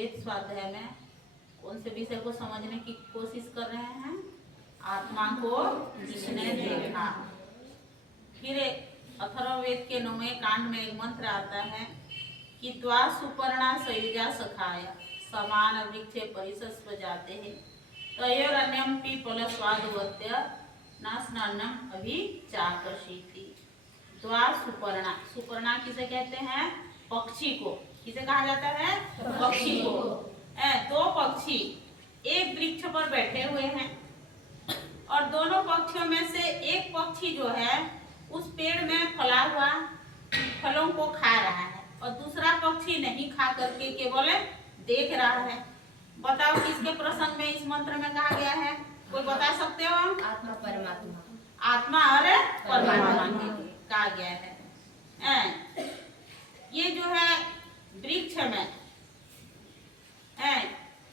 वेद स्वाध्याय में कौन से विषय को समझने की कोशिश कर रहे हैं? आत्मा को जिसने देखा। फिर अथर्ववेद के 9वें कांड में एक मंत्र आता है कि त्वा सुपर्णा सयुजा सखाय समान वृक्षे परिसस्व जाते हैं तयोरन्यम पीपल स्वादवत्य नास्नान्नम अभी चाकर्षिति। त्वा सुपर्णा, सुपर्णा किसे कहते हैं? पक्षी को। किसे कहा जाता है? पक्षी को। दो पक्षी एक वृक्ष पर बैठे हुए हैं और दोनों पक्षियों में से एक पक्षी जो है उस पेड़ में फला हुआ फलों को खा रहा है और दूसरा पक्षी नहीं खा करके केवल देख रहा है। बताओ किसके प्रसंग में इस मंत्र में कहा गया है? कोई बता सकते हो? आत्मा परमात्मा, आत्मा और परमात्मा के कहा गया है। ये जो है वृक्ष में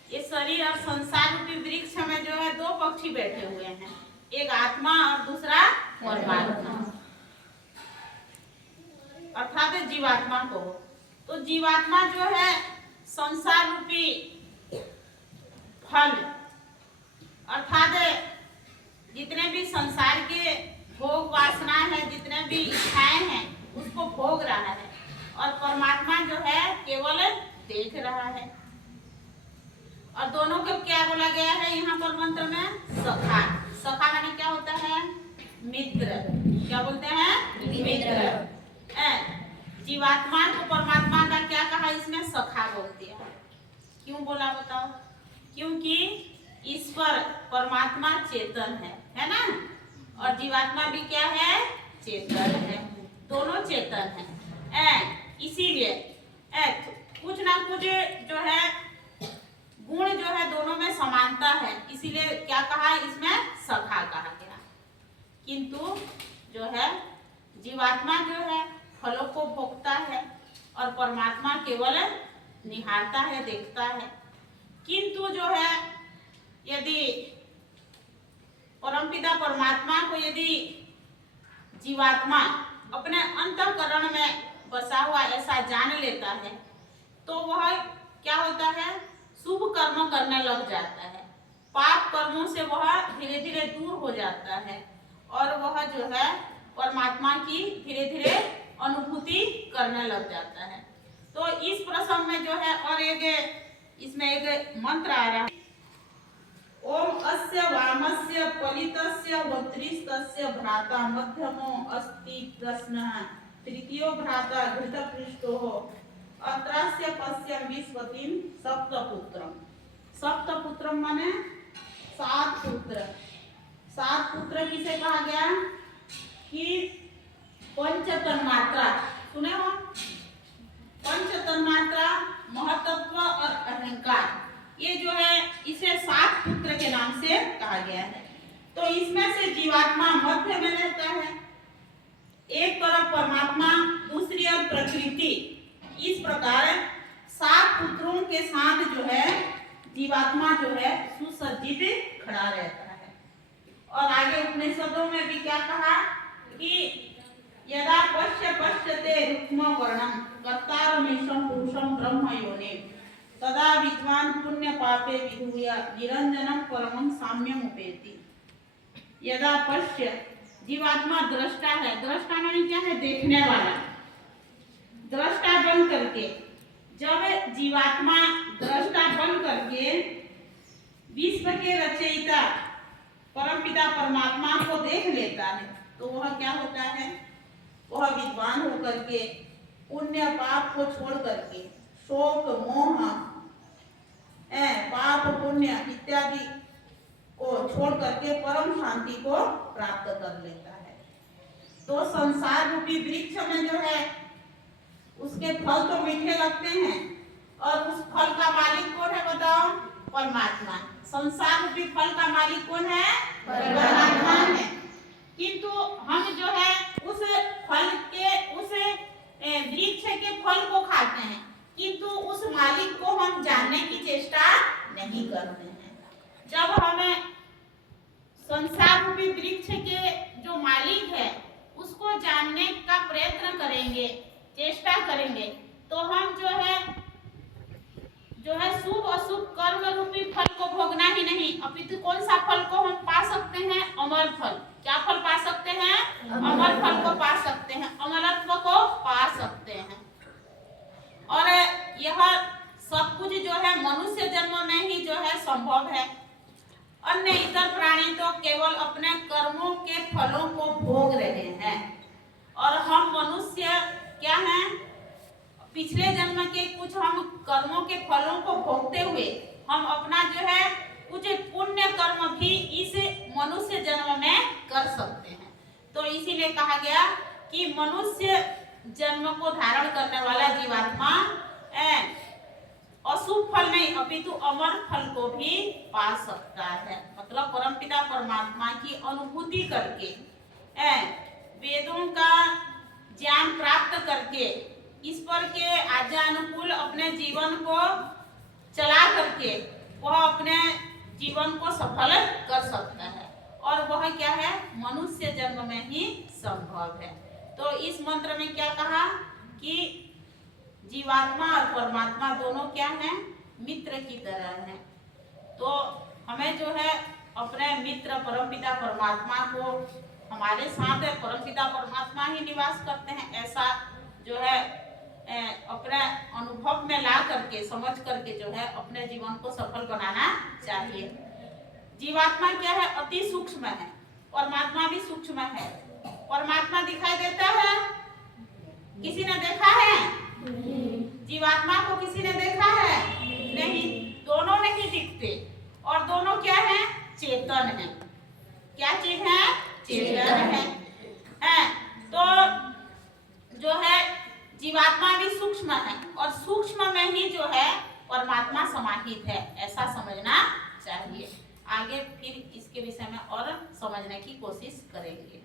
ये शरीर और संसार रूपी वृक्ष में जो है दो पक्षी बैठे हुए हैं, एक आत्मा और दूसरा परमात्मा अर्थात जीवात्मा को। तो जीवात्मा जो है संसार रूपी फल अर्थात जितने भी संसार के भोग वासना है, जितने भी इच्छाएं हैं उसको भोग रहा है और परमात्मा जो है केवल देख रहा है। और दोनों को क्या बोला गया है यहाँ पर मंत्र में? सखा। सखा माने क्या होता है? मित्र। क्या बोलते हैं? मित्र। जीवात्मा को परमात्मा का क्या कहा इसमें? सखा बोल दिया। क्यों बोला बताओ? क्योंकि ईश्वर परमात्मा चेतन है ना? और जीवात्मा भी क्या है? चेतन है। दोनों चेतन है। इसीलिए कुछ ना कुछ जो है गुण जो है दोनों में समानता है, इसीलिए क्या कहा इसमें? सखा कहा गया। किंतु जो है जीवात्मा जो है फलों को भोगता है और परमात्मा केवल निहारता है, देखता है। किंतु जो है यदि परमपिता परमात्मा को यदि जीवात्मा अपने अंतःकरण में बसा हुआ ऐसा जान लेता है तो वह क्या होता है? शुभ कर्म करने लग जाता है, पाप कर्मों से वह धीरे धीरे दूर हो जाता है और वह जो है परमात्मा की धीरे धीरे अनुभूति करने लग जाता है। तो इस प्रसंग में जो है और एक इसमें एक मंत्र आ रहा है, ओम अस्य वामस्य पलितस्य वत्रिस्तस्य भ्राता मध्यमो अस्ति प्रश्नः तृतीयो भ्राता घृतपृष्ठो अत्रास्य पश्यं विश्वतिं सप्तपुत्रम। सप्तपुत्रम माने 7 पुत्र। 7 पुत्र किसे कहा गया? कि पंचतन्मात्रा सुने हो? पंचतन्मात्रा, महतत्व और अहंकार, ये जो है इसे 7 पुत्र के नाम से कहा गया है। तो इसमें से जीवात्मा मध्य में रहता है, एक तरफ परमात्मा, दूसरी ओर प्रकृति। इस प्रकार 7 पुत्रों के साथ जो है जीवात्मा जो है सुसज्जित खड़ा रहता है। और आगे उपनिषदों में भी क्या कहा कि यदा पश्यते रुक्म वर्णम कर्तारमीशं पुरुषं ब्रह्म योनिं तदा विद्वान पुण्य पापे विधूय निरंजनम परमं साम्यम उपेति। यदा पश्य, जीवात्मा दृष्टा है। दृष्टा माने क्या है? देखने वाला। दृष्टा बन करके जब जीवात्मा दृष्टा बन करके विश्व के रचयिता परमपिता परमात्मा को देख लेता है तो वह क्या होता है? वह विद्वान होकर के पुण्य पाप को छोड़ करके शोक मोह पाप पुण्य इत्यादि को छोड़ करके परम शांति को प्राप्त कर लेता है। तो संसार रूपी वृक्ष में जो है उसके फल तो मीठे लगते हैं और उस फल का मालिक कौन है बताओ? परमात्मा। संसार रूपी फल का मालिक कौन है? परमात्मा है। किंतु हम जो है उस फल के उस वृक्ष के फल को खाते हैं किंतु उस मालिक को हम जानने की चेष्टा नहीं करते हैं। जब हमें संसार रूपी वृक्ष के जो मालिक है उसको जानने का प्रयत्न करेंगे, चेष्टा करेंगे तो हम जो है जो है शुभ अशुभ कर्म रूपी फल को भोगना ही नहीं, अपितु कौन सा फल को हम पा सकते हैं? अमर फल। क्या फल पा सकते हैं? अमर फल को पा सकते हैं, अमरत्व को पा सकते हैं। और यह सब कुछ जो है मनुष्य जन्म में ही जो है संभव है। अन्य इतर प्राणी तो केवल अपने कर्मों के फलों को भोग रहे हैं, और हम मनुष्य क्या हैं? पिछले जन्म के कुछ हम कर्मों के फलों को भोगते हुए हम अपना जो है कुछ पुण्य कर्म भी इस मनुष्य जन्म में कर सकते हैं। तो इसीलिए कहा गया कि मनुष्य जन्म को धारण करने वाला जीवात्मा अशुभ फल नहीं अपितु अमर फल को भी पा सकता है। मतलब परमपिता परमात्मा की अनुभूति करके, वेदों का ज्ञान प्राप्त करके, ईश्वर के आज्ञा अनुकूल अपने जीवन को चला करके वह अपने जीवन को सफल कर सकता है, और वह क्या है? मनुष्य जन्म में ही संभव है। तो इस मंत्र में क्या कहा कि जीवात्मा और परमात्मा दोनों क्या हैं? मित्र की तरह हैं। तो हमें जो है अपने मित्र परमपिता परमात्मा को, हमारे साथ परमपिता परमात्मा ही निवास करते हैं, ऐसा जो है अपने अनुभव में ला करके, समझ करके जो है अपने जीवन को सफल बनाना चाहिए। जीवात्मा क्या है? अति सूक्ष्म है, परमात्मा भी सूक्ष्म है। परमात्मा दिखाई देता है? किसी ने देखा है? जीवात्मा को किसी ने देखा है? नहीं। दोनों नहीं दिखते, और दोनों क्या है? चेतन है। क्या चीज है? चेतन है। तो जो है जीवात्मा भी सूक्ष्म है, और सूक्ष्म में ही जो है परमात्मा समाहित है, ऐसा समझना चाहिए। आगे फिर इसके विषय में और समझने की कोशिश करेंगे।